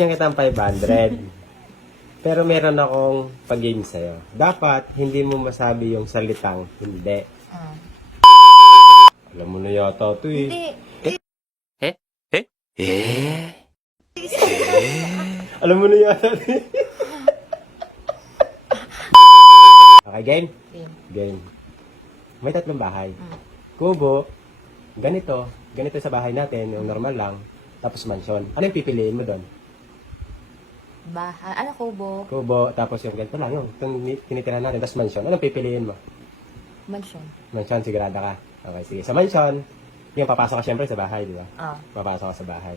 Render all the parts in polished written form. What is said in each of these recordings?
bibigyan kita ng 500. Pero meron akong pag-game sa'yo. Dapat, hindi mo masabi yung salitang hindi. Alam mo na yata ito eh. Hindi. Alam mo na yata ito eh. Okay, game? Game. Game. May 3 bahay. Kubo, ganito sa bahay natin, yung normal lang, tapos mansion. Ano yung pipiliin mo doon? Bahay. Ano, kubo? Kubo, tapos yung ganito lang, yung tinitirahan natin, tapos mansion. Anong pipiliin mo? Mansion. Mansion, sigurado ka. Okay, sige. Sa mansion, yung papasok ka syempre sa bahay, di ba? Papasok ka sa bahay.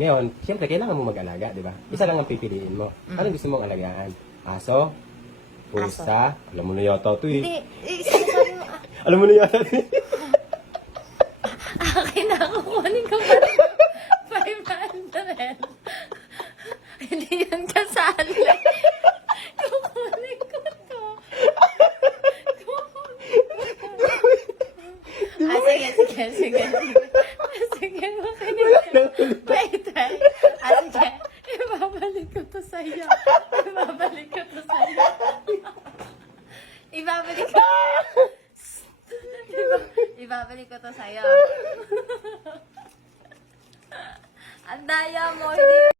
Ngayon, syempre, kailangan mo mag-alaga, di ba? Isa lang ang pipiliin mo. Anong gusto mong alagaan? Aso? Pusa? Alam mo na yata ito eh. Hindi. Sinasabi mo, Alam mo na yata ito eh. akin na kukunin ko pa rin. 500. Hindi yan kasali. Kukunin ko to. Sige. Sige, makinig ka. Wait. Sige. Ibabalik ko to sa'yo. Ibabalik ko to sa'yo. Ibabalik ko to sa'yo. Ang daya mo, hindi